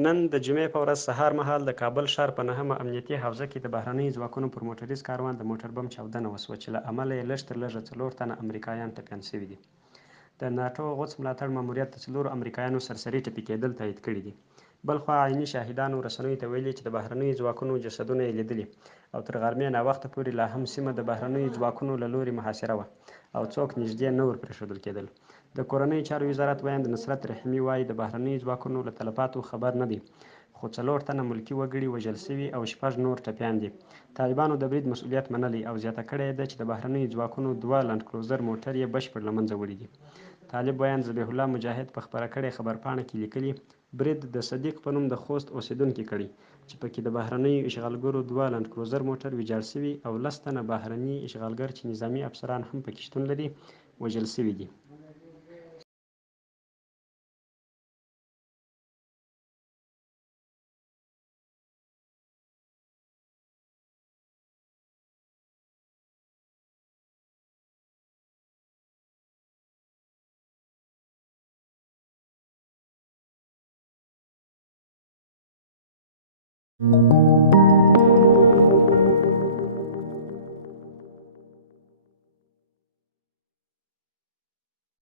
نن د جمعې په ورځ سهار مهال د کابل ښار په 9مه امنیتي حوزه کې د بهرنیو ځواکونو پر موټریز کاروان د موټر بم چاودنه وشوه چې له امله یې لږ تر لږه 4 تنه امریکایان ټپیان شوي دي. د ناټو غوڅ ملاتړ ماموریت د 4 امریکایانو سرسري ټپي کېدل تایید کړي دي. بلخوا عیني شاهدانو رسنیو ته ویلي چې د بهرنیو ځواکونو جسدونه یې لیدلي او تر غرمې ناوخته پورې لا هم سیمه د بهرنیو ځواکونو له لوري محاصره وه او څوک نږدې نه ور پرېښودل کېدل. د کورنیو چارو وزارت ویاند نصرت رحیمي وایي د بهرنیو ځواکونو له تلفاتو خبر نه دی، خو 4 تنه ملکي وګړي وژل شوي او 6 نور ټپیان دي. طالبانو د برید مسؤلیت منلی او زیاته کړې ده چې د بهرنیو ځواکونو 2 لنډ کروزر موټر یې بشپړ له منځه وړي دي. طالب ویاند ذبیح الله مجاهد په خپره کړې خبرپاڼه کې لیکلي برید د صدیق په نوم د خوست اوسیدونکي کړی چې پکې د بهرنیو اشغالګرو 2 لنډ کروزر موټر ویجاړ شوي او 10 تنه بهرني اشغالګر چې نظامي افسران هم پکې شتون لري وژل شوي دي.